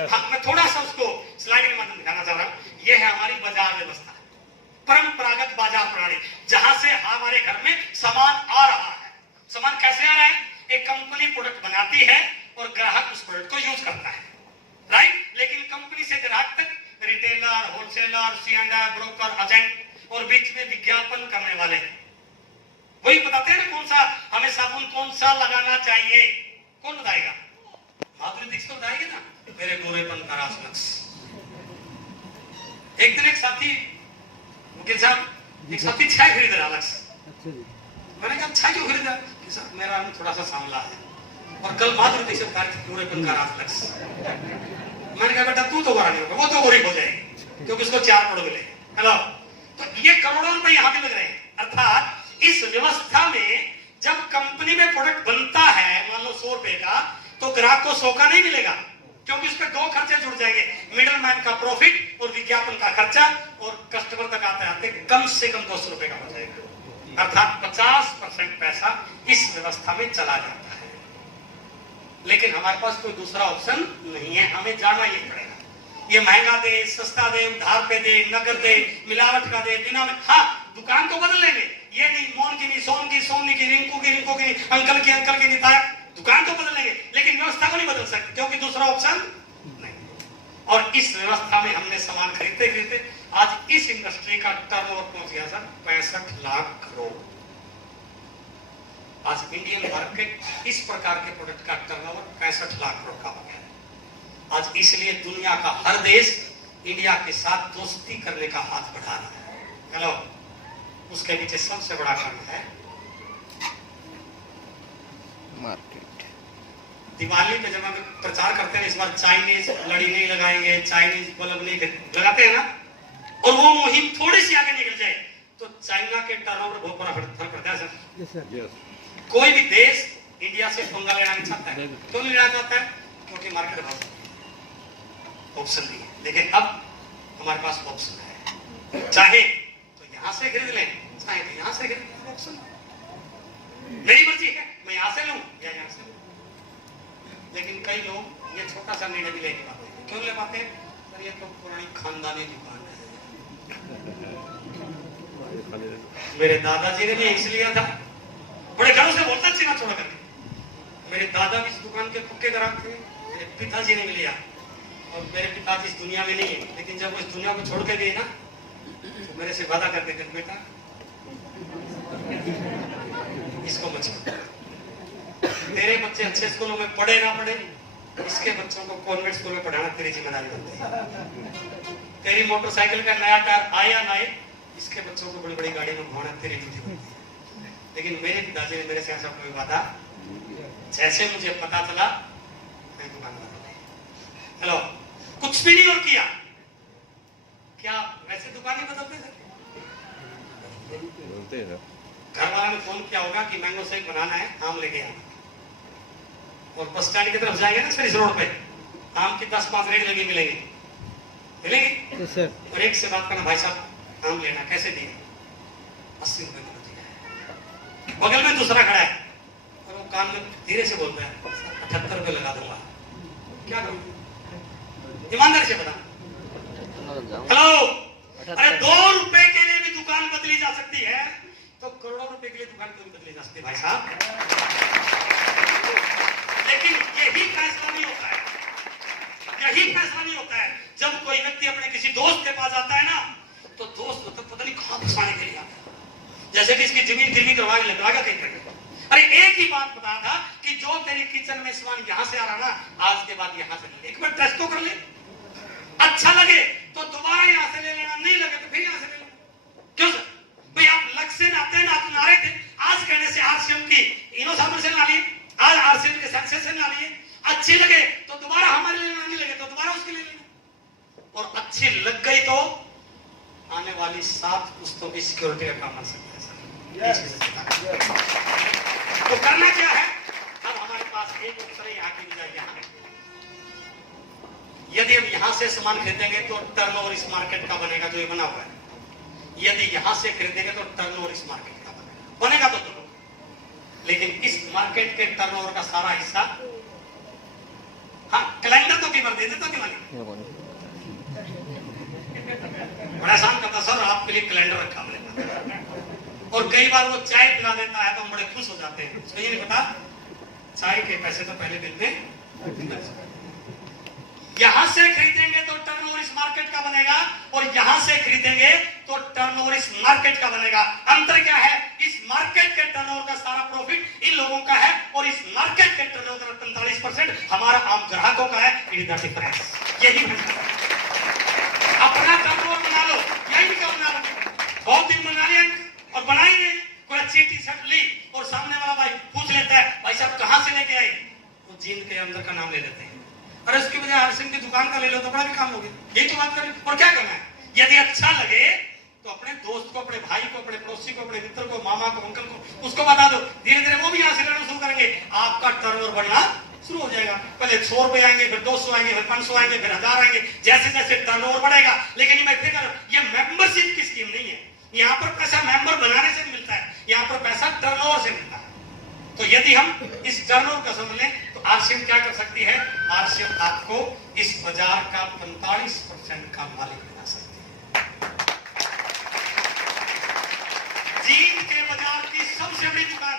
मैं थोड़ा सा उसको स्लाइड के माध्यम दिखाना चाह रहा हूं। यह है हमारी बाजार व्यवस्था, परंपरागत बाजार प्रणाली, जहां से हमारे घर में सामान आ रहा है। सामान कैसे आ रहा है? एक कंपनी प्रोडक्ट बनाती है और ग्राहक उस प्रोडक्ट को यूज करता है, राइट। लेकिन कंपनी से ग्राहक तक retailer, wholesaler, C&I, broker, agent और बीच में विज्ञापन करने वाले वही बताते हैं ना कौन सा हमें साबुन कौन सा लगाना चाहिए। कौन बताएगा? माधुरी दीक्षित बताएगी ना, मेरे गोरेपन का रासलक्स। एक दिन एक साथी मुकेश साहब, एक साथी चाय खरीद रहा लक्स। मैंने कहा चाय क्यों खरीदा? कि सर मेरा रंग थोड़ा सा सांवला है और कल माधुरी दीक्षित बता रही थी गोरेपन का रासलक्स। मैंने कहा बेटा तू तो गोरा नहीं होगा, वो तो गोरी हो जाएगी क्योंकि उसको 4 करोड़ मिले। हेलो, तो ये करोड़ों रुपए यहाँ भी लग रहे हैं। अर्थात इस व्यवस्था में जब कंपनी में प्रोडक्ट बनता है मान लो 100 रुपए का, तो ग्राहक को 100 का नहीं मिलेगा क्योंकि उसके 2 खर्चे जुड़ जाएंगे, मिडलमैन का प्रॉफिट और विज्ञापन का खर्चा, और कस्टमर तक आते आते कम से कम 200 रुपए का हो जाएगा। अर्थात 50% पैसा इस व्यवस्था में चला जाता है। लेकिन हमारे पास कोई दूसरा ऑप्शन नहीं है, हमें जाना ही पड़ेगा। ये महंगा दे, सस्ता दे, उधार पे दे, नगद दे, मिलावट का दे, बिना में, हाँ दुकान तो बदल लेंगे, ये नहीं मोन की नहीं, सोन की सोनी की, रिंकू की रिंकू की, अंकल की नहीं, ताया दुकान तो बदल लेंगे, लेकिन व्यवस्था को नहीं बदल सकते क्योंकि दूसरा ऑप्शन नहीं। और इस व्यवस्था में हमने सामान खरीदते खरीदते आज इस इंडस्ट्री का टर्नओवर पहुंच गया सर 65 लाख करोड़। आज इंडियन मार्केट इस प्रकार के प्रोडक्ट का टर्नओवर 65 लाख करोड़ का हो गया है। आज इसलिए दुनिया का हर देश इंडिया के साथ दोस्ती करने का हाथ बढ़ा रहा है। हेलो, उसके पीछे सबसे बड़ा कारण है मार्केट। दिवाली पे जब हम प्रचार करते हैं इस बार चाइनीज लड़ी नहीं लगाएंगे, चाइनीज बल्ब नहीं लगाते हैं ना, और वो मुहिम थोड़ी सी आगे निकल जाए तो चाइना के टर्नओवर बहुत बड़ा फर्क पड़ता है सर। कोई भी देश इंडिया से पंगा लेना नहीं चाहता है। क्यों नहीं लेना चाहता है? क्योंकि मार्केट बहुत ऑप्शन नहीं है। लेकिन अब हमारे पास ऑप्शन है, चाहे तो यहां से खरीद लें, चाहे तो यहां से खरीद लें। ऑप्शन मेरी मर्जी है, मैं यहां से लूं या यहां से लूं। लेकिन कई लोग ये छोटा सा निर्णय भी लेके पाते हैं। क्यों ले पाते हैं? सर ये तो पुरानी खानदानी दुकान है, मेरे दादाजी ने भी इस लिया था, बड़े घरों से बोलता चीना छोड़ करके। मेरे दादा भी इस दुकान के पक्के ग्राहक थे, मेरे पिताजी ने भी लिया, और मेरे पिताजी इस दुनिया में नहीं है, लेकिन जब वो इस दुनिया को छोड़ के गए ना तो मेरे से वादा करते थे बेटा इसको बचा, तेरे बच्चे अच्छे स्कूलों में पढ़े ना पढ़े, इसके बच्चों को कॉन्वेंट स्कूल में पढ़ाना तेरी जिम्मेदारी बनती है। तेरी मोटरसाइकिल का नया टायर आया ना आए, इसके बच्चों को बड़ी बड़ी गाड़ी में घुमाना तेरी ड्यूटी बनती है। लेकिन मेरे पिताजी ने मेरे से ऐसा कोई वादा, जैसे मुझे पता चला मैं दुकान बदल गई। हेलो, कुछ भी नहीं और किया। क्या वैसे दुकान ही बदलते थे? घर वाला ने फोन किया होगा कि मैंगो शेक बनाना है, आम लेके आना, और बस स्टैंड की तरफ जाएंगे ना सर, इस रोड पे आम की 10-5 रेट लगी मिलेंगी सर। और एक से बात करना, भाई साहब आम लेना, कैसे दिए? 80 रुपए किलो दिया। बगल में दूसरा खड़ा है और वो कान में धीरे से बोलता है 78 रुपए लगा दूंगा। क्या करूं? ईमानदारी से बता। हेलो, अरे 2 रुपए के लिए भी दुकान बदली जा सकती है, तो करोड़ों रुपए के लिए दुकान क्यों नहीं बदली जा सकती भाई साहब? लेकिन यही फैसला नहीं होता है, यही फैसला नहीं होता है। जब कोई व्यक्ति अपने किसी दोस्त के पास आता है ना, तो दोस्त मतलब पता नहीं कहां फंसाने के लिए आता है, जैसे कि इसकी जमीन गिरवी करवाने लगवाएगा कहीं पर। अरे एक ही बात बता था कि जो तेरी किचन में सामान यहां से आ रहा ना, आज के बाद यहां से ले, एक बार टेस्ट तो कर ले, अच्छा लगे तो दोबारा यहां से ले लेना, नहीं लगे तो फिर यहां से ले लेना। क्यों सर? भाई आप लक्ष्य से नाते हैं ना, तो नारे थे, आज कहने से आरसीएम की इनो साबुन से ना लिए, आज आरसीएम के सक्सेस से ना लिए, अच्छी लगे तो दोबारा हमारे लिए नहीं लगे तो दोबारा उसके लिए लेना, और अच्छी लग गई तो आने वाली 7 पुस्तों की सिक्योरिटी का काम बन सकता है सर। तो करना क्या है? अब हमारे पास एक ऑप्शन है, यहाँ की बजाय यहाँ। यदि हम यहाँ से सामान खरीदेंगे तो टर्नओवर इस मार्केट का बनेगा जो ये बना हुआ है। यदि यहां से खरीदेंगे तो टर्नओवर इस मार्केट का बनेगा तो दोनों, लेकिन इस मार्केट के टर्नओवर का सारा हिस्सा, हाँ कैलेंडर तो बाकी भर दे देता दिवाली। बड़ा आसान करता सर, आपके लिए कैलेंडर रखा हमने। और कई बार वो चाय पिला देता है तो हम बड़े खुश हो जाते हैं। उसको ये नहीं पता चाय के पैसे तो पहले दिन में यहां से खरीदेंगे तो टर्नओवर इस मार्केट का बनेगा, और यहां से खरीदेंगे तो टर्नओवर इस मार्केट का बनेगा। अंतर क्या है? इस मार्केट के टर्नओवर का सारा प्रॉफिट इन लोगों का है, और इस मार्केट के टर्नओवर का 45% हमारा आम ग्राहकों का है। It is the difference. यही अपना टर्नओवर बना लो, यही क्या बना लो। बहुत दिन बना लिया और बनाएंगे। कोई अच्छी टी शर्ट ली और सामने वाला भाई पूछ लेता है, भाई साहब कहां से लेके आए? वो जीन के अंदर का नाम ले लेते हैं। अरे उसकी बजाय हरसिंह की दुकान का ले लो तो बड़ा भी काम हो गया। यही तो बात करें। और क्या करना है? यदि अच्छा लगे तो अपने दोस्त को, अपने भाई को, अपने पड़ोसी को, अपने मित्र को, मामा को, अंकल को, उसको बता दो। धीरे धीरे वो भी यहाँ से लेना शुरू करेंगे। आपका टर्नओवर बढ़ना शुरू हो जाएगा। पहले 100 रुपए आएंगे, फिर 200 आएंगे, फिर 500 आएंगे, फिर 1000 आएंगे। जैसे जैसे टर्नओवर बढ़ेगा। लेकिन मैं फिर ये मेंबरशिप की स्कीम नहीं है। यहाँ पर पैसा मेंबर बनाने से मिलता है, यहाँ पर पैसा टर्नओवर से मिलता है। तो यदि हम इस टर्नओवर का समझ लें तो आरसीएम क्या कर सकती है? आरसीएम आपको इस बाजार का 45% का मालिक बना सकती है। जींद के बाजार की सबसे बड़ी दुकान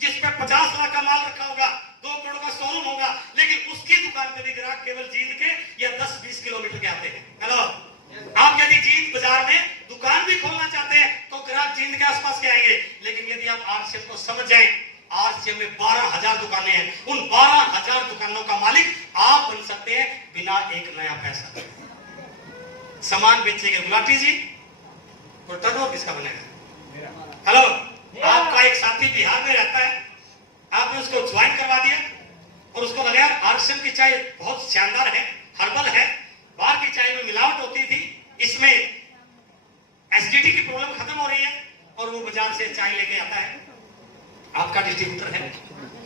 जिसपे 50 लाख का माल रखा होगा, 2 करोड़ का शोरूम होगा, लेकिन उसकी दुकान पे भी ग्राहक केवल जींद के या 10-20 किलोमीटर के आते हैं। हेलो, आप यदि जींद बाजार में दुकान भी खोलना चाहते हैं तो ग्राहक जींद के आसपास के आएंगे। लेकिन यदि आप आरसीएम को समझ जाएं, आरसीएम में 12,000 दुकानें हैं। उन 12,000 दुकानों का मालिक आप बन सकते हैं बिना एक नया पैसा। सामान बेचेंगे गुलाटी जी, और टर्नओवर किसका बनेगा? हेलो, आपका एक साथी बिहार में रहता है, आपने उसको ज्वाइन करवा दिया और उसको लगा यार आरसीएम की चाय बहुत शानदार है, हर्बल है, बाहर की चाय में मिलावट होती थी, इसमें एसिडिटी की प्रॉब्लम खत्म हो रही है, और वो बाजार से चाय लेके आता है। आपका डिस्ट्रीब्यूटर है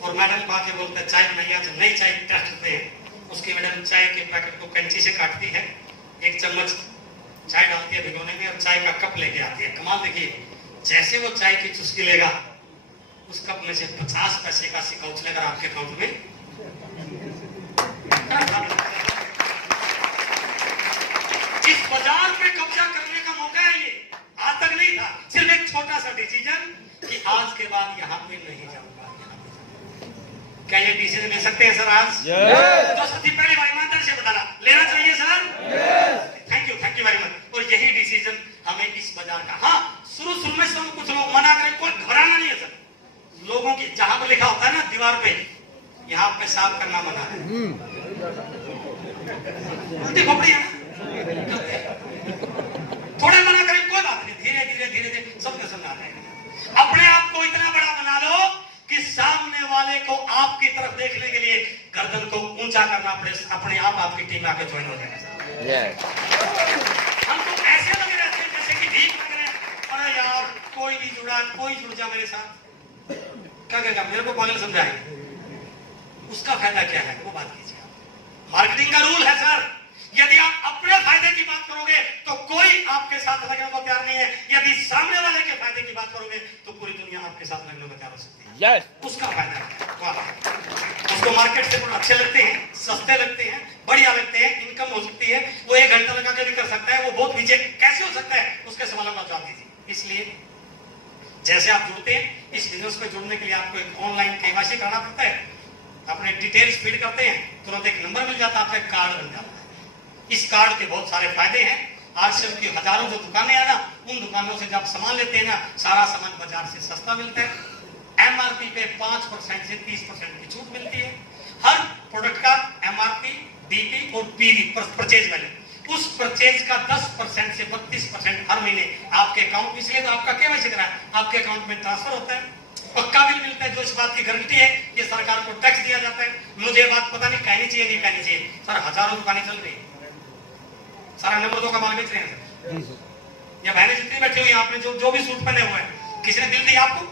और मैडम को आके बोलते हैं चाय बनाइए, आज नई चाय टेस्ट करते हैं। उसकी मैडम चाय के पैकेट को कैंची से काटती है, 1 चम्मच चाय डालती है भिगोने में और चाय का कप लेके आती है। कमाल देखिए, जैसे वो चाय की चुस्की लेगा उस कप में से 50 पैसे का सिक्का उछलेगा आपके अकाउंट में। इस बाजार पे कब्जा करने का मौका है ये। आज तक नहीं था, सिर्फ एक छोटा सा डिसीजन कि आज के बाद यहाँ पे नहीं जाऊंगा। क्या ये डिसीजन ले सकते हैं सर आज? तो सबसे पहले भाई ईमानदार से बताना, लेना चाहिए sir? Thank you very much. और यही डिसीजन हमें इस बाजार का, हाँ शुरू में सब कुछ लोग मना करें, कोई घबराना नहीं है सर। लोगों की जहां पर लिखा होता है ना दीवार पे, यहाँ पेशाब करना मना है, उल्टी खोपड़ी है ना, थोड़े मना करें कोई बात नहीं, धीरे धीरे सबके समझ आ जाएगा। अपने आप को इतना बड़ा बना लो कि सामने वाले को आपकी तरफ देखने के लिए गर्दन को ऊंचा करना पड़े, अपने आप आपकी टीम आके ज्वाइन हो जाएगा। हम तो ऐसे लगे रहते हैं जैसे कि भीख लग रहे हैं, अरे यार कोई नहीं जुड़ा, कोई जुड़ जा मेरे साथ। क्या कहेगा? मेरे को पागल समझाए, उसका फायदा क्या है वो बात कीजिए। मार्केटिंग का रूल है सर, यदि आप अपने फायदे की बात करोगे तो कोई आपके साथ लगने को तैयार नहीं है। यदि सामने वाले के फायदे की बात करोगे तो पूरी दुनिया आपके साथ लगने को तैयार हो सकती है। उसका फायदा है, उसको मार्केट से अच्छे लगते हैं, सस्ते लगते हैं, बढ़िया लगते हैं, इनकम हो सकती है, वो 1 घंटा लगा के भी कर सकता है, वो बहुत नीचे कैसे हो सकता है, उसके सवालों का जवाब दीजिए। इसलिए जैसे आप जुड़ते हैं, इस बिजनेस में जुड़ने के लिए आपको एक ऑनलाइन केवाईसी करना पड़ता है, अपने डिटेल्स फीड करते हैं, तुरंत एक नंबर मिल जाता है, आपका एक कार्ड बन जाता है। इस कार्ड के बहुत सारे फायदे हैं। आरसीएम की हजारों जो दुकानें हैं ना, उन दुकानों से जब सामान लेते हैं ना, सारा सामान बाजार से सस्ता मिलता है। एमआरपी पे 5% से 30% की छूट मिलती है। हर प्रोडक्ट का एमआरपी, डीपी और पीवी परचेज वैल्यू, उस परचेज का 10% से 32% हर महीने आपके अकाउंट में, इसलिए तो आपका केवाईसी करा है, आपके अकाउंट में ट्रांसफर होता है। पक्का बिल मिलता है जो इस बात की गारंटी है कि सरकार को टैक्स दिया जाता है। मुझे बात पता नहीं कहनी चाहिए नहीं कहनी चाहिए सर, हजारों दुकानें चल रही है, सारा नंबर 2 का माल बेच रहे हैं सर। या बहनें जितनी बैठी हुई आपने जो भी सूट पहने हुए हैं, किसी ने दिल दिया आपको?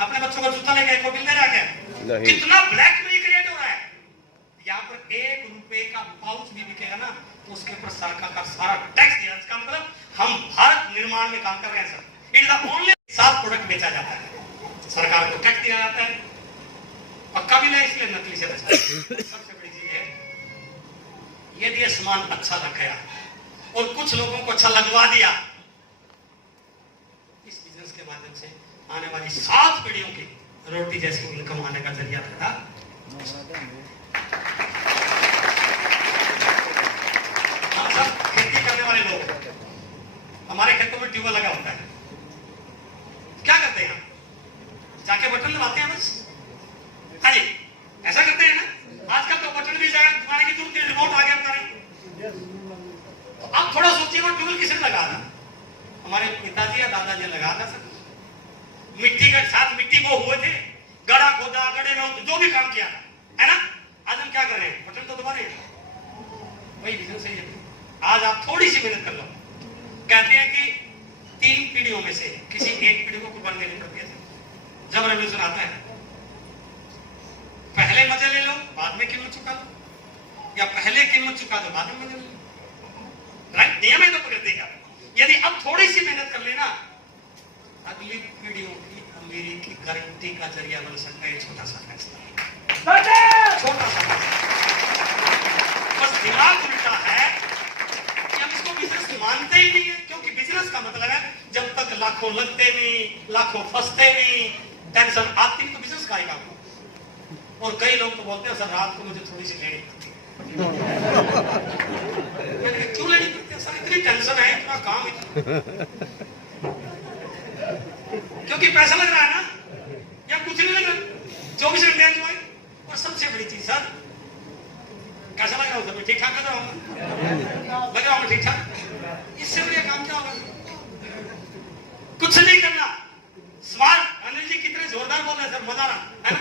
अपने बच्चों का जूता लेके कोई बिल दे रहा क्या? कितना ब्लैक मनी क्रिएट हो रहा है। यहाँ पर 1 रुपए का पाउच भी बिकेगा ना तो उसके ऊपर सरकार का सारा टैक्स दिया। इसका मतलब हम भारत निर्माण में काम कर रहे हैं sir. It is the only 7 product बेचा जाता है, सरकार को टैक्स दिया जाता है, पक्का भी नहीं, इसलिए नकली से बचा। सबसे बड़ी चीज है यदि ये सामान अच्छा लग गया और कुछ लोगों को अच्छा लगवा दिया, इस बिजनेस के माध्यम से आने वाली 7 पीढ़ियों की रोटी जैसी इनकम आने का जरिया पैदा। खेती करने वाले लोग, हमारे खेतों में ट्यूबवेल लगा होता है, क्या करते हैं? जाके बटन दबाते हैं बस। हाँ जी, ऐसा करते हैं ना। आजकल तो बटन भी जाए तुम्हारे की दूर रिमोट आ गया हमारे। अब थोड़ा सोचिए, वो ट्यूबवेल किसने लगाना? हमारे पिताजी या दादाजी लगा था सर। मिट्टी के साथ मिट्टी वो हुए थे, गड़ा खोदा, गड़े में जो भी काम किया है ना। आज हम क्या कर रहे हैं? बटन तो दबा रहे हैं। वही बिजनेस है। आज आप थोड़ी सी मेहनत कर लो। कहते हैं कि 3 पीढ़ियों में से किसी एक पीढ़ी को कुर्बानी देनी पड़ती है जब रेवोल्यूशन आता है। पहले मजे ले लो, बाद में कीमत चुका लो, या पहले कीमत चुका दो, बाद में मजे ले लो। राइट, नियम है तो प्रकृति का। यदि अब थोड़ी सी मेहनत कर लेना, अगली पीढ़ियों की अमीरी की गारंटी का जरिया बन सकता है। छोटा सा फैसला, छोटा सा बस दिमाग उल्टा है कि हम इसको बिजनेस मानते ही नहीं है। क्योंकि बिजनेस का मतलब है जब तक लाखों लगते नहीं, लाखों फंसते नहीं, टेंशन आती नहीं, तो बिजनेस का ही काम है। और कई लोग तो बोलते हैं सर रात को मुझे थोड़ी सी लेनी पड़ती है। मैंने कहा क्यों लेनी पड़ती है सर? इतनी टेंशन है, इतना काम है। क्योंकि पैसा लग रहा है ना, या कुछ नहीं लग रहा, 24 घंटे एंजॉय। और सबसे बड़ी चीज सर, कैसा लग रहा हूँ सर? ठीक ठाक लग रहा हूँ, लग रहा हूँ ठीक ठाक। इससे बढ़िया काम क्या होगा? कुछ नहीं करना। स्मार्ट अनिल जी कितने जोरदार बोल रहे हैं सर, मजा आ रहा है ना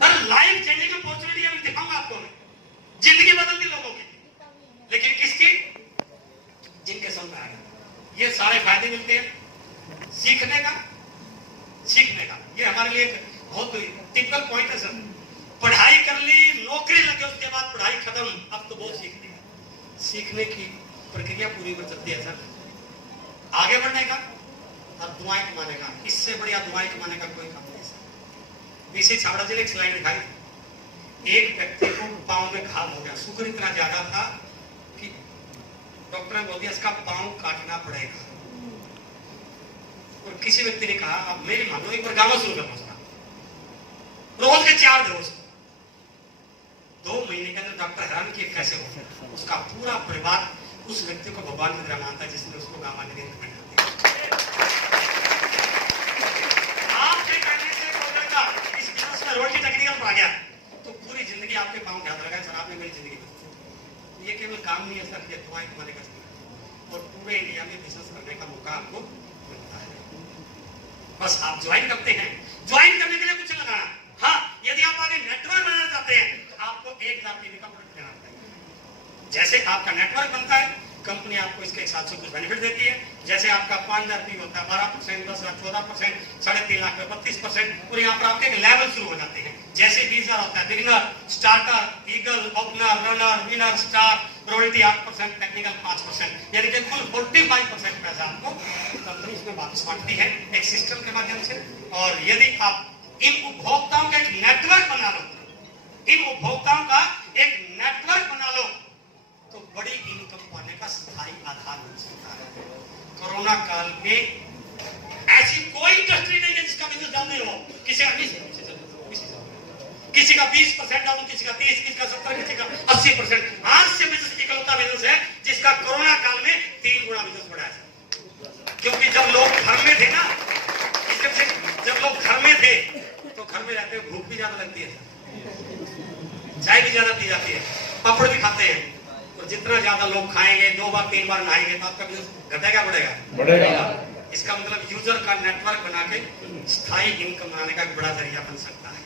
सर। लाइफ चेंजिंग अपॉर्चुनिटी अभी दिखाऊंगा आपको मैं, जिंदगी बदल दी लोगों की। लेकिन किसकी? जिनके समझ में आएगा। ये सारे फायदे मिलते हैं सीखने का, सीखने का। ये हमारे लिए एक बहुत टिपिकल पॉइंट है सर। पढ़ाई कर ली, नौकरी लगे, उसके बाद पढ़ाई खत्म, अब तो बहुत सीख लिया। सीखने की प्रक्रिया पूरी पर चलती है सर। आगे बढ़ने का और दुआएं कमाने का, इससे बढ़िया दुआएं कमाने का कोई काम नहीं सर। पीछे छावड़ा जी ने एक स्लाइड दिखाई। एक व्यक्ति को पांव में घाव हो गया, शुगर इतना ज्यादा था कि डॉक्टर ने बोल दिया इसका पांव काटना पड़ेगा। और किसी व्यक्ति ने कहा अब मेरी मान लो एक बार गाँव शुरू करना उसका, रोज के 4 डोज। 2 महीने के अंदर डॉक्टर हैरान किए कैसे हो। उसका पूरा परिवार उस व्यक्ति को भगवान की तरह मानता है जिसने उसको गाँव आने के लिए आपके कहने से बोलेगा इस बिजनेस में रोटी टेक्निकल आ गया तो पूरी जिंदगी आपके पांव में हाथ लगाए सर आपने मेरी जिंदगी। ये केवल काम नहीं है सर, ये दुआएं कमाने का और पूरे इंडिया में बिजनेस करने का मौका आपको मिलता है। बस आप ज्वाइन करते हैं। ज्वाइन करने के लिए कुछ लगाना। हाँ, यदि आप आगे नेटवर्क बनाना चाहते हैं तो आपको 1000 पीवी का प्रोडक्ट लेना पड़ेगा। जैसे आपका नेटवर्क बनता है, कंपनी आपको इसके साथ कुछ बेनिफिट देती है। जैसे आपका 5000 पी होता है, 12%, 10,00,000, 14%, 3.5 लाख में 32%, और यहाँ पर आपके लेवल शुरू हो जाते हैं। जैसे 20,000 होता है, beginner, starter, eagle, opener, runner, winner, star, royalty 8%, technical 5%, यानी कि कुल 45% पैसा आपको कंपनी इसमें वापस बांटती है एक सिस्टम के माध्यम से। और यदि आप इन उपभोक्ताओं का एक नेटवर्क बना लो, इन उपभोक्ताओं का एक नेटवर्क बना लो, तो बड़ी इनकम पाने का स्थायी आधार बन सकता है। कोरोना काल में ऐसी कोई इंडस्ट्री नहीं है जिसका बिजनेस डाउन नहीं हो। किसी का 20% डाउन, किसी का 30, किसी का 70, किसी का 80%। आज से बिजनेस इकलौता बिजनेस है जिसका कोरोना काल में 3 गुना बिजनेस बढ़ा है। क्योंकि जब लोग घर में थे ना, जब लोग घर में थे तो घर में रहते हुए भूख भी ज्यादा लगती है, चाय भी ज्यादा पी जाती है, पापड़ भी खाते हैं। और जितना ज्यादा लोग खाएंगे, 2 बार 3 बार नहाएंगे, तो आपका बिजनेस घटेगा बढ़ेगा। इसका मतलब यूजर का नेटवर्क बना के स्थायी इनकम बनाने का एक बड़ा जरिया बन सकता है।